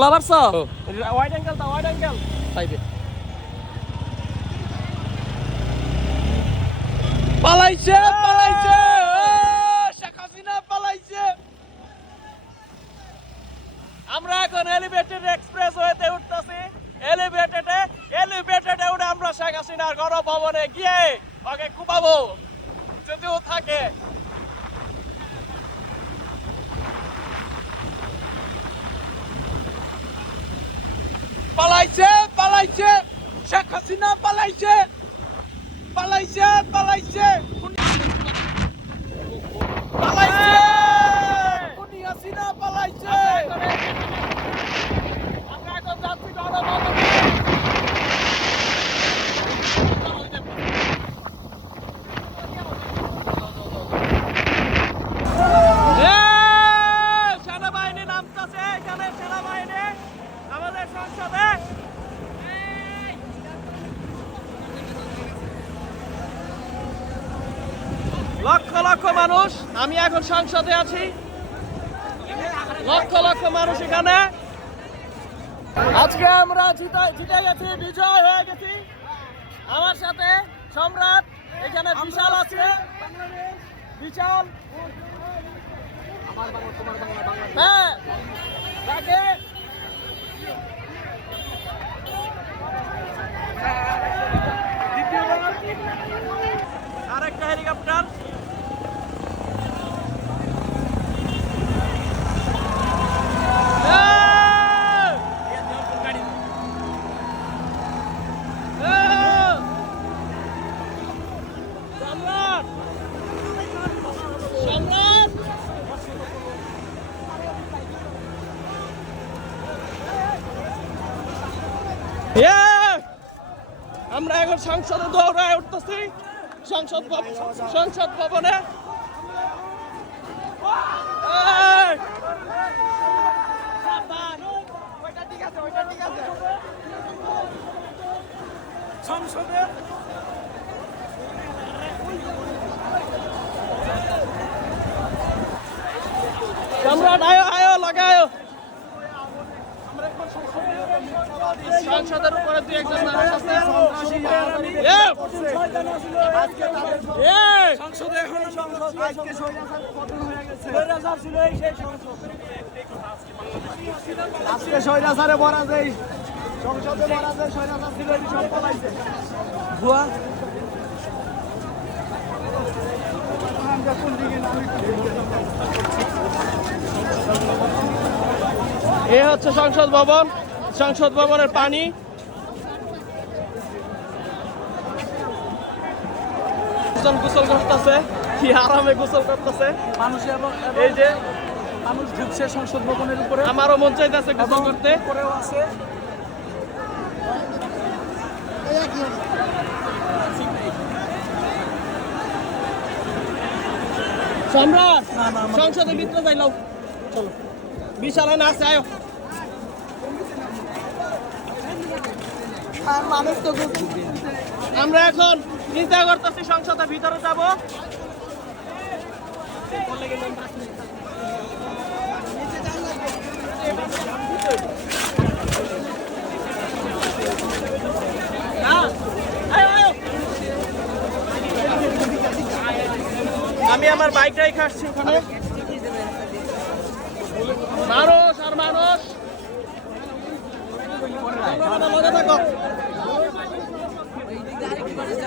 খোলা wide angle তা wide angle পাইবে পালাইছে পালাইছে। শেখ হাসিনা পালাইছে। আমরা এখন এলিভেটেড এক্সপ্রেস ওয়েতে উঠতেছি। এলিভেটেডে এলিভেটেডে উঠে আমরা শেখ হাসিনার গণভবনে গিয়ে ওকে কুপাবো যদিও থাকে পালাইছে পালাইছে। শেখ হাসিনা পালাইছে পালাইছে পালাইছে। পালাইছে খুনি হাসিনা পালাইছে আমরা এখন যাচ্ছি গণভবনে এই, সেনাবাহিনী নামতেছে এখানে সেনাবাহিনী আমাদের সংসদে লক্ষ লক্ষ মানুষ, আমি এখন সংসদে আছি। লক্ষ লক্ষ মানুষ এখানে। আজকে আমরা জিতে গেছি, বিজয় হয়ে গেছি। আমার সাথে সম্রাট, এখানে বিশাল আছে। বিশাল। হ্যাঁ আরেকটা হেলিকপ্টার। আমরা এখন সংসদে দৌড়ায় উঠতেছি। সংসদ সংসদ ভবনে। এই! সাবধান! ওইটা ঠিক আছে, ওইটা ঠিক আছে। সংসদে সম্রাট আয়ো আয়ো লাগায়ো সংসদের উপরে দুই একজন মানুষ আছে। Yeah! Yeah! সংসদে এখনও আজকে স্বৈরাচার পতন গেছে। স্বৈরাচার ছিল এই সেই সংসদ। আজকে স্বৈরাচারে ভরা যায় সংসদে ভরা যায় স্বৈরাচার ছিল এই সব পলাইছে। ভুয়া? এ হচ্ছে সংসদ ভবন। সংসদ ভবনের পানি। গোসল করতেছে কি আরামে গোসল করতেছে। মানুষ এবং এই যে মানুষ ঢুকছে সংসদ ভবনের উপরে। আমারও মন চাইতেছে গোসল করতে। উপরেও আছে। সম্রাট সংসদের ভিতরে যাইলাম চলো। বিশাল আছে আয়ো। আমরা এখন চিন্তা করতেছি, সংসদের ভিতরে যাব। আমি আমার বাইকটাই আসছি ওখানে। মানুষ আর মানুষ লগে থাকো জায়গা ওদিকেও আছে ওদিকটাও যাওয়ার জায়গা আছে লগে থাকো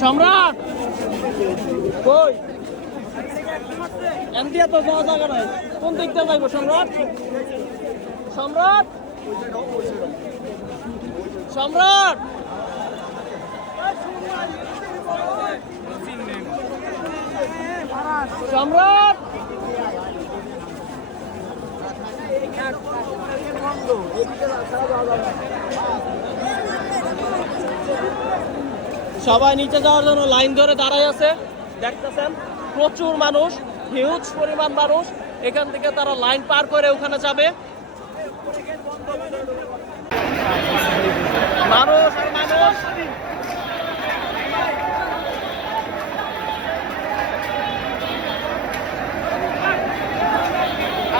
সম্রাট! কই? এমদিয়া তো যাওয়া জায়গা নাই কোন দিক দিয়ে যাইব, সম্রাট? সম্রাট? সম্রাট! সম্রাট! সবাই নিচে যাওয়ার জন্য লাইন ধরে দাঁড়ায় আছে। দেখতেছেন, প্রচুর মানুষ হিউজ পরিমাণ মানুষ। এখান থেকে তারা লাইন পার করে ওখানে যাবে। মানুষ মানুষ।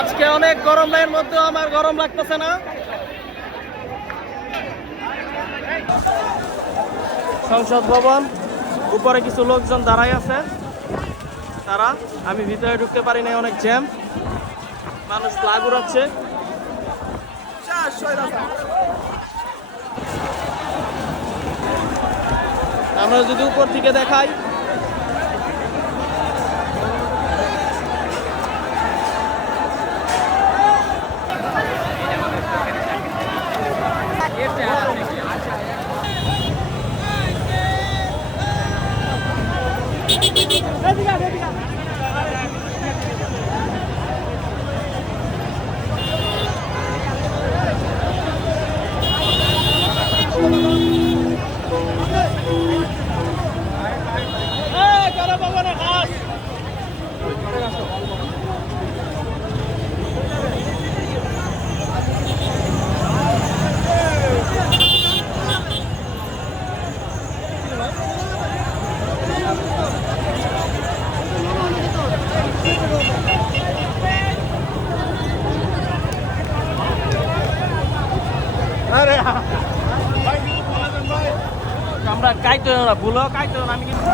আজকে অনেক গরমের মধ্যেও আমার গরম লাগতেছে না। সংসদ ভবন, উপরে কিছু লোকজন দাঁড়াই আছে। তারা, আমি ভিতরে ঢুকতে পারি নাই, অনেক জ্যাম। মানুষ লাগুড়াচ্ছে। আমরা যদি উপর থেকে দেখাই praticate, praticate. কাইতে না, ভুলো কাইতে না, আমি কিন্তু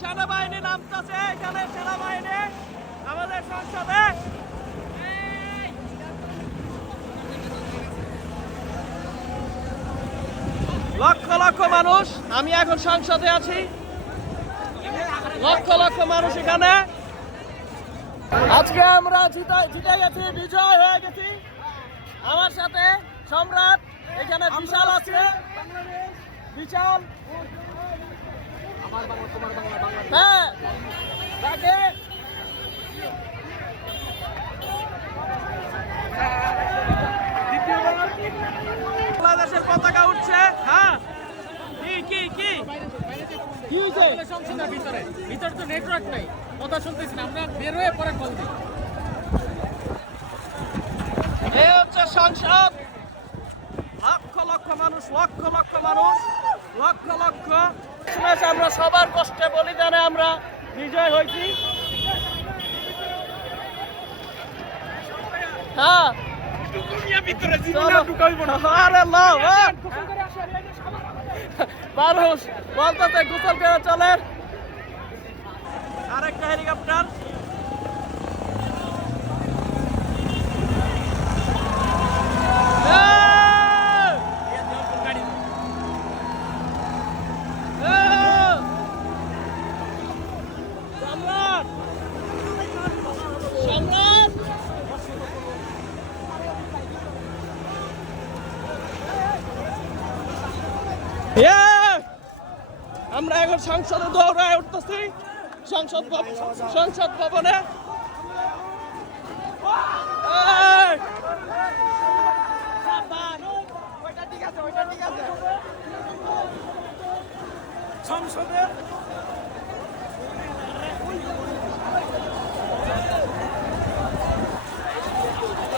সেনাবাহিনী নামতেছে, এখানে সেনাবাহিনী, আমাদের সংসদে। লক্ষ লক্ষ মানুষ, আমি এখন সংসদে আছি। লক্ষ লক্ষ মানুষ এখানে। আজকে আমরা জিতে গেছি বিজয় হয়ে গেছি। আমার সাথে সম্রাট, এখানে বিশাল আছে। বিশাল। হ্যাঁ। তাকে বাংলাদেশের পতাকা উঠছে। হ্যাঁ। কি কি কি? কি হয়েছে? ভিতরে। ভিতরে তো নেটওয়ার্ক নাই। কথা শুনতেছি না। আমরা বের হয়ে পরে কল দিই। এই হচ্ছে সংসদ। লক্ষ লক্ষ মানুষ লক্ষ লক্ষ মানুষ। লক্ষ লক্ষ। আমরা সবার কষ্টে বলিদানে আমরা বিজয় হয়েছি। হ্যাঁ। বলতেছে, গোসল করে চলেন। আরেকটা হেলিকপ্টার। আমরা এখন সংসদে দৌড়ায় উঠতেছি। সংসদ ভবন সংসদ ভবনে। এই! সাবধান! সংসদে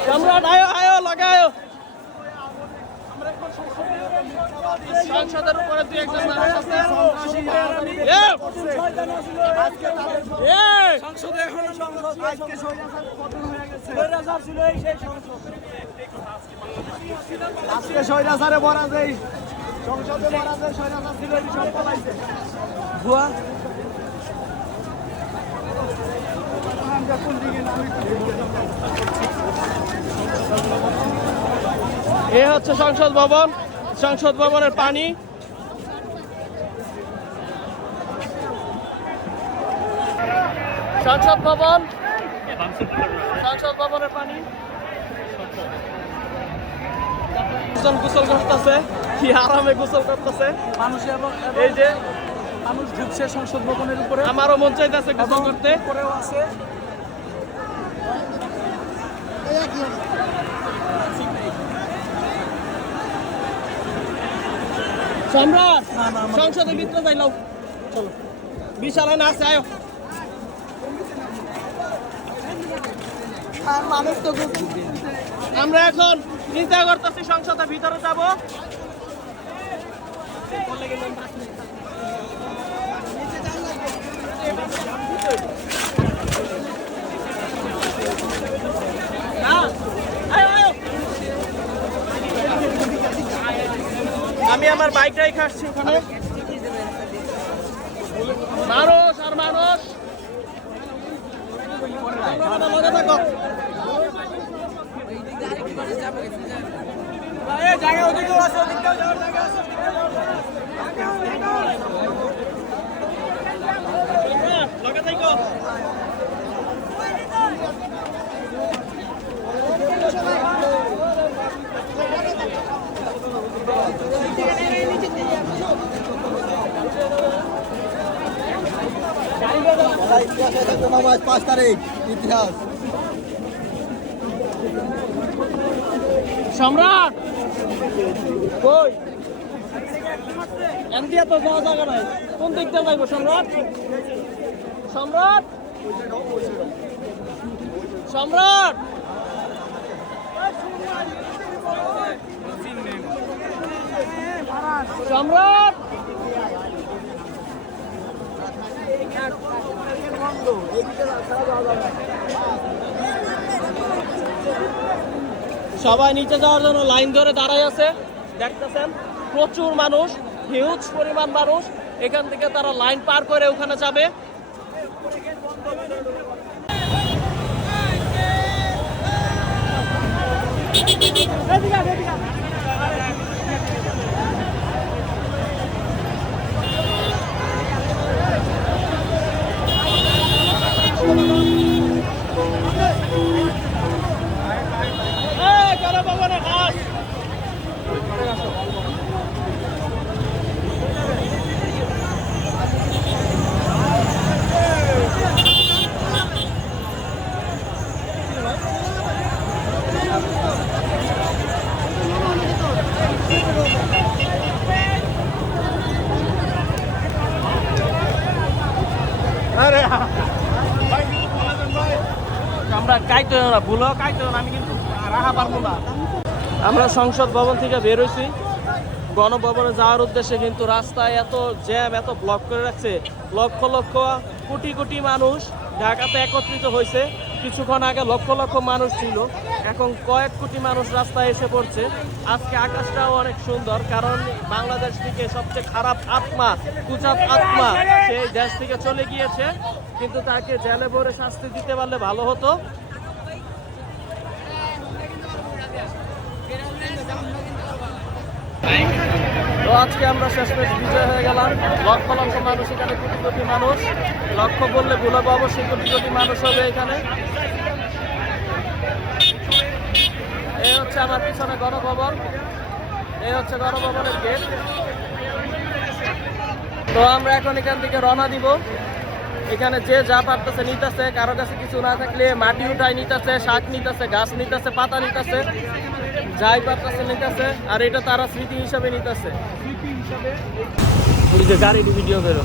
সম্রাট আয়ো আয়ো লাগায়ো সংসদের উপরে দুই একজন মানুষ আছে। এই! এই! সংসদে এখনও আজকে পতন হয়ে গেছে। ছিল এই সেই সংসদ। আজকে স্বৈরাচারে ভরা যায় সংসদে ভরা যায় স্বৈরাচার ছিল এই সব পলাইছে। ভুয়া? এ হচ্ছে সংসদ ভবন। সংসদ ভবনের পানি। সংসদ ভবন। সংসদ ভবনের পানি। একজন গোসল করতেছে কি আরামে গোসল করতেছে। মানুষ এই যে মানুষ ঢুকছে সংসদ ভবনের উপরে। আমারও মন চাইতেছে গোসল করতে। উপরেও আছে। সম্রাট সংসদের ভিতরে চলো। বিশাল আছে আয়ো। আমরা এখন চিন্তা করতেছি সংসদের ভিতরে যাব আয়ো, আয়ো। আমি আমার বাইকটাই রেখে আসছি ওখানে মানুষ আর মানুষ মনে জায়গা আছে, ওদিকটাও যাওয়ার জায়গা আছে লগে পাঁচ তারিখ ইতিহাস। সম্রাট! কই? এমদিয়া তো যাওয়া জায়গা নাই। কোন দিক দিয়ে যাইব সম্রাট? সম্রাট? সম্রাট! সম্রাট! সবাই নিচে যাওয়ার জন্য লাইন ধরে দাঁড়ায় আছে। দেখতেছেন প্রচুর মানুষ হিউজ পরিমাণ মানুষ। এখান থেকে তারা লাইন পার করে ওখানে যাবে। এই, আমি কিন্তু না। আমরা সংসদ ভবন থেকে বের হয়েছি। গণভবনে যাওয়ার উদ্দেশ্যে কিন্তু রাস্তায় এত জ্যাম, এত ব্লক করে রাখছে। লক্ষ লক্ষ, কোটি কোটি মানুষ ঢাকাতে একত্রিত হয়েছে। কিছুক্ষণ আগে লক্ষ লক্ষ মানুষ ছিল। এখন কয়েক কোটি মানুষ রাস্তায় এসে পড়ছে। আজকে আকাশটাও অনেক সুন্দর, কারণ বাংলাদেশ থেকে সবচেয়ে খারাপ আত্মা, কুচাপ আত্মা, সেই দেশ থেকে চলে গিয়েছে। কিন্তু তাকে জেলে ভরে শাস্তি দিতে পারলে ভালো হতো। তো আজকে আমরা শেষ শেষমেশ বিজয় হয়ে গেলাম। লক্ষ লক্ষ মানুষ এখানে কোটি কোটি মানুষ। লক্ষ বললে ভুল হবে, অবশ্যই কোটি কোটি মানুষ হবে এখানে। এই হচ্ছে আমার পিছনে গণভবন। এই হচ্ছে গণভবনের গেট। তো আমরা এখন এখান থেকে রওনা দিব। এখানে যে যা পারতেছে নিতেছে, কারও কাছে কিছু না থাকলে মাটি উঠাই নিতেছে, শাক নিতেছে, গাছ নিতেছে, পাতা নিতেছে। যাই পারতেছে নিতেছে আর এটা তারা স্মৃতি হিসাবে নিতেছে। ওই যে গাড়ির ভিডিও বেরো।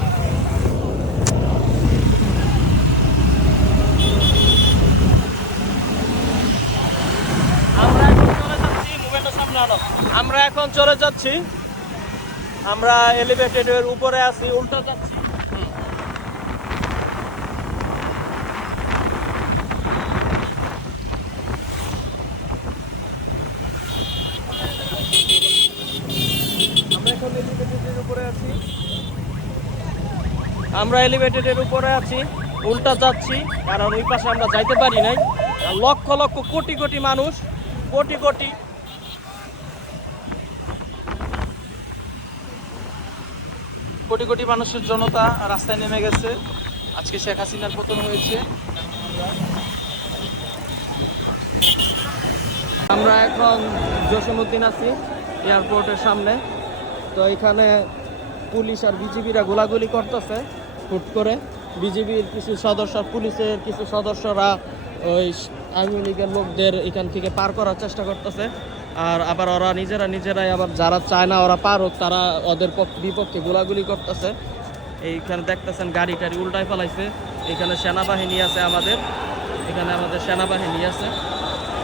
আমরা এখন চলে যাচ্ছি মোবাইলটা সামনে আনো। আমরা এখন চলে যাচ্ছি। আমরা এলিভেটেডের উপরে আছি উল্টো যাচ্ছি আমরা এখন এলিভেটেডের উপরে আছি আমরা এলিভেটেডের উপরে আছি, উল্টা যাচ্ছি, কারণ ওই পাশে আমরা যাইতে পারি নাই। লক্ষ লক্ষ কোটি কোটি মানুষ, কোটি কোটি কোটি কোটি মানুষের জনতা রাস্তায় নেমে গেছে। আজকে শেখ হাসিনার পতন হয়েছে। আমরা এখন জসীমউদ্দিন আছি, এয়ারপোর্টের সামনে। তো এখানে পুলিশ আর বিজিবিরা গোলাগুলি করতেছে। হুট করে। বিজিবির কিছু সদস্য, পুলিশের কিছু সদস্যরা ওই আওয়ামী লীগের লোকদের এখান থেকে পার করার চেষ্টা করতেছে। আর আবার ওরা নিজেরা নিজেরাই আবার যারা চায় না ওরা পার হোক, তারা ওদের পক্ষ- বিপক্ষে গোলাগুলি করতেছে। এইখানে দেখতেছেন গাড়ি টাড়ি উল্টায় ফেলাইছে। এখানে সেনাবাহিনী আছে আমাদের। এখানে আমাদের সেনাবাহিনী আছে।